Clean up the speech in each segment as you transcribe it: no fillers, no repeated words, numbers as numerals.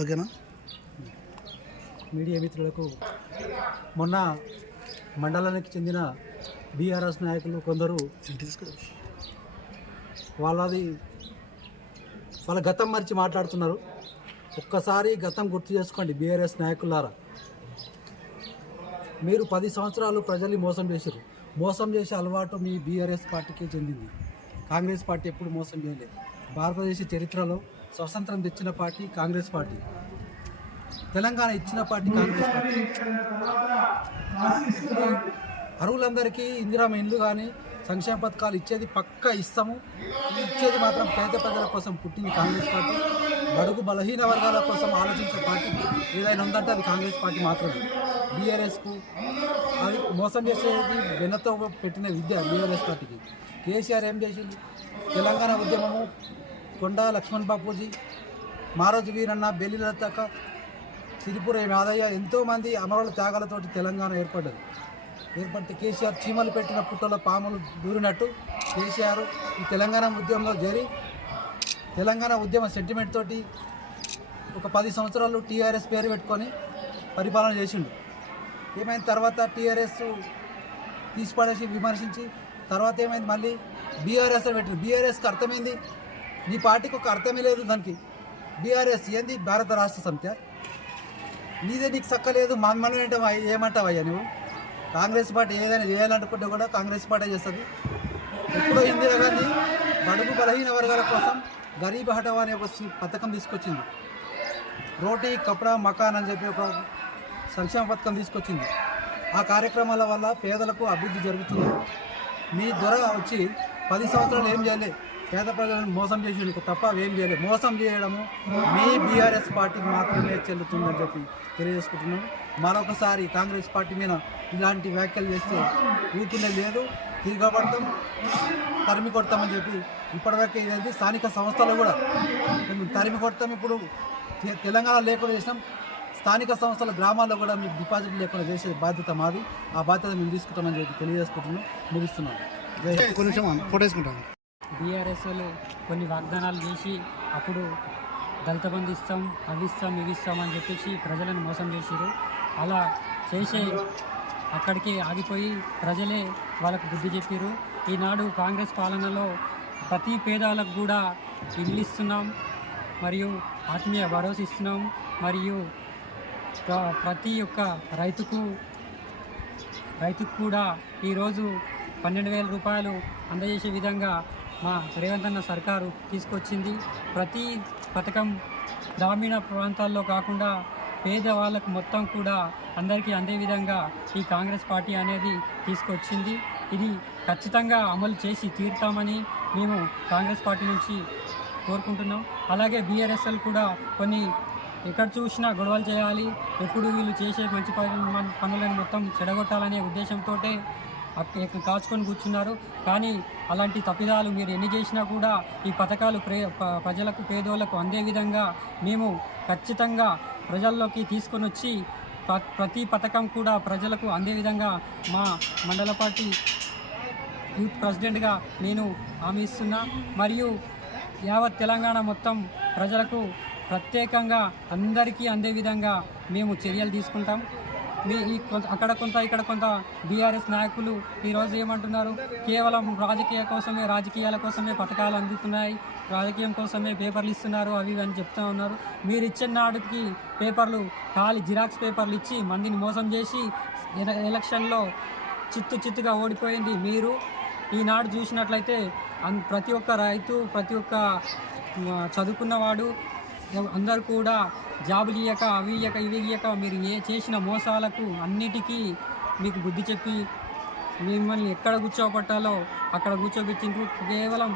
ఓకేనా. మీడియా మిత్రులకు మొన్న మండలానికి చెందిన బీఆర్ఎస్ నాయకులు కొందరు వాళ్ళ గతం మరిచి మాట్లాడుతున్నారు. ఒక్కసారి గతం గుర్తు చేసుకోండి బీఆర్ఎస్ నాయకులారా. మీరు 10 సంవత్సరాలు ప్రజల్ని మోసం చేశారు. మోసం చేసే అలవాటు మీ బీఆర్ఎస్ పార్టీకి చెందింది. కాంగ్రెస్ పార్టీ ఎప్పుడు మోసం చేయలేదు. భారతదేశ చరిత్రలో స్వతంత్రం తెచ్చిన పార్టీ కాంగ్రెస్ పార్టీ, తెలంగాణ ఇచ్చిన పార్టీ కాంగ్రెస్ పార్టీ. అర్హులందరికీ ఇందిరామ ఇండ్లు కానీ సంక్షేమ పథకాలు ఇచ్చేది పక్కా ఇస్తాము. ఇచ్చేది మాత్రం పేద ప్రజల కోసం పుట్టింది కాంగ్రెస్ పార్టీ. బడుగు బలహీన వర్గాల కోసం ఆలోచించే పార్టీ ఏదైనా ఉందంటే అది కాంగ్రెస్ పార్టీ మాత్రమే. బీఆర్ఎస్కు అది మోసం చేసేది వెనతో పెట్టిన విద్య బీఆర్ఎస్ పార్టీకి. కేసీఆర్ ఏం చేసింది? తెలంగాణ ఉద్యమము కొండా లక్ష్మణ్ బాపూజీ, మారోజు వీరన్న, బెల్లిలతక, సిరిపుర యాదయ్య ఎంతోమంది అమరుల త్యాగాలతోటి తెలంగాణ ఏర్పడితే కేసీఆర్ చీమలు పెట్టిన పుట్టలో పాములు దూరినట్టు కేసీఆర్ ఈ తెలంగాణ ఉద్యమంలో చేరి తెలంగాణ ఉద్యమ సెంటిమెంట్ తోటి ఒక 10 సంవత్సరాలు టీఆర్ఎస్ పేరు పెట్టుకొని పరిపాలన చేసిండు. ఏమైంది తర్వాత టీఆర్ఎస్ తీసిపడేసి విమర్శించి తర్వాత ఏమైంది మళ్ళీ బీఆర్ఎస్ పెట్టింది. బీఆర్ఎస్కి అర్థమైంది, నీ పార్టీకి ఒక అర్థమే లేదు. దానికి బీఆర్ఎస్ ఏంది? భారత రాష్ట్ర సమితి. నీదే నీకు సక్కలేదు, మనం ఏమంటావయ్యా నువ్వు? కాంగ్రెస్ పార్టీ ఏదైనా చేయాలనుకుంటే కూడా కాంగ్రెస్ పార్టీ చేస్తుంది. ఎప్పుడో ఇందిరా గాంధీ బడుగు బలహీన వర్గాల కోసం గరీబ్ హఠావో అనే ఒక పథకం తీసుకొచ్చింది. రోటీ కపడా మకాన్ అని చెప్పి ఒక సంక్షేమ పథకం తీసుకొచ్చింది. ఆ కార్యక్రమాల వల్ల పేదలకు అభివృద్ధి జరుగుతుంది. మీ దొర వచ్చి 10 సంవత్సరాలు ఏం చేయలేదు, పేద ప్రజలను మోసం చేసి తప్ప ఏం చేయలేదు. మోసం చేయడము మీ బీఆర్ఎస్ పార్టీకి మాత్రమే చెల్లుతుందని చెప్పి తెలియజేసుకుంటున్నాను. మరొకసారి కాంగ్రెస్ పార్టీ మీద ఇలాంటి వ్యాఖ్యలు చేస్తే ఊపినే లేదు, తిరగబడతాం, తరిమి కొడతామని చెప్పి ఇప్పటివరకు ఇదైతే స్థానిక సంస్థలు కూడా తరిమి కొడతాం. ఇప్పుడు తెలంగాణ లేకుండా చేసినాం, స్థానిక సంస్థల గ్రామాల్లో కూడా మీకు డిపాజిట్ లేకుండా చేసే బాధ్యత మాది. ఆ బాధ్యత మేము తీసుకుంటామని చెప్పి తెలియజేసుకుంటున్నాం. ముగిస్తున్నాం. బీఆర్ఎస్ వాళ్ళు కొన్ని వాగ్దానాలు చేసి అప్పుడు దళిత బంధు ఇస్తాం, అవి ఇస్తాం, ఇవి ఇస్తాం అని చెప్పేసి ప్రజలను మోసం చేసారు. అలా చేసే అక్కడికి ఆగిపోయి ప్రజలే వాళ్ళకు బుద్ధి చెప్పారు. ఈనాడు కాంగ్రెస్ పాలనలో ప్రతి పేదలకు కూడా ఇల్లు ఇస్తున్నాం, మరియు ఆత్మీయ భరోసా ఇస్తున్నాం, మరియు ప్రతి ఒక్క రైతుకు కూడా ఈరోజు 12,000 రూపాయలు అందజేసే విధంగా మా రేవంత్ అన్న సర్కారు తీసుకొచ్చింది. ప్రతి పథకం గ్రామీణ ప్రాంతాల్లో కాకుండా పేదవాళ్ళకు మొత్తం కూడా అందరికీ అందే విధంగా ఈ కాంగ్రెస్ పార్టీ అనేది తీసుకొచ్చింది. ఇది ఖచ్చితంగా అమలు చేసి తీరుతామని మేము కాంగ్రెస్ పార్టీ నుంచి కోరుకుంటున్నాం. అలాగే బీఆర్ఎస్ఎల్ కూడా కొన్ని ఎక్కడ చూసినా గొడవలు చేయాలి, ఎప్పుడు వీళ్ళు చేసే మంచి పనులను మొత్తం చెడగొట్టాలనే ఉద్దేశంతో కాచుకొని కూర్చున్నారు. కానీ అలాంటి తప్పిదాలు మీరు ఎన్ని చేసినా కూడా ఈ పథకాలు ప్రజలకు, పేదోళ్లకు అందే విధంగా మేము ఖచ్చితంగా ప్రజల్లోకి తీసుకొని వచ్చి ప్రతి పథకం కూడా ప్రజలకు అందే విధంగా మా మండల పార్టీ యూత్ ప్రెసిడెంట్గా నేను హామీ ఇస్తున్నా. మరియు యావత్ తెలంగాణ మొత్తం ప్రజలకు ప్రత్యేకంగా అందరికీ అందే విధంగా మేము చర్యలు తీసుకుంటాం. అక్కడ కొంత ఇక్కడ కొంత బీఆర్ఎస్ నాయకులు ఈరోజు ఏమంటున్నారు? కేవలం రాజకీయాల కోసమే పథకాలు అందుతున్నాయి, రాజకీయం కోసమే పేపర్లు ఇస్తున్నారు, అవి అని చెప్తూ ఉన్నారు. మీరు ఇచ్చిన నాడుకి పేపర్లు ఖాళీ జిరాక్స్ పేపర్లు ఇచ్చి మందిని మోసం చేసి ఎలక్షన్లో చిత్తుగా ఓడిపోయింది మీరు. ఈనాడు చూసినట్లయితే ప్రతి ఒక్క రైతు, ప్రతి ఒక్క చదువుకున్నవాడు అందరూ కూడా జాబులు ఇయ్యక, అవి ఇయ్యక, ఇవి ఇయ్యక మీరు చేసిన మోసాలకు అన్నిటికీ మీకు బుద్ధి చెప్పి మిమ్మల్ని ఎక్కడ కూర్చోబెట్టాలో అక్కడ కూర్చోబెట్టిండ్రు. కేవలం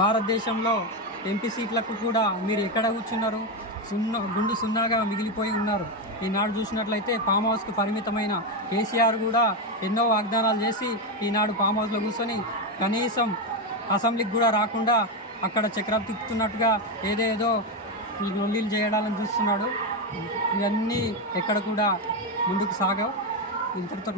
భారతదేశంలో ఎంపీ సీట్లకు కూడా మీరు ఎక్కడ కూర్చున్నారు? గుండు సున్నాగా మిగిలిపోయి ఉన్నారు. ఈనాడు చూసినట్లయితే ఫామ్ హౌస్కు పరిమితమైన కేసీఆర్ కూడా ఎన్నో వాగ్దానాలు చేసి ఈనాడు ఫామ్ హౌస్లో కూర్చొని కనీసం అసెంబ్లీకి కూడా రాకుండా అక్కడ చక్రం తిప్పుతున్నట్టుగా ఏదేదో లొల్లీలు చేయడాలని చూస్తున్నాడు. ఇవన్నీ ఎక్కడ కూడా ముందుకు సాగవు. ఇంతటితో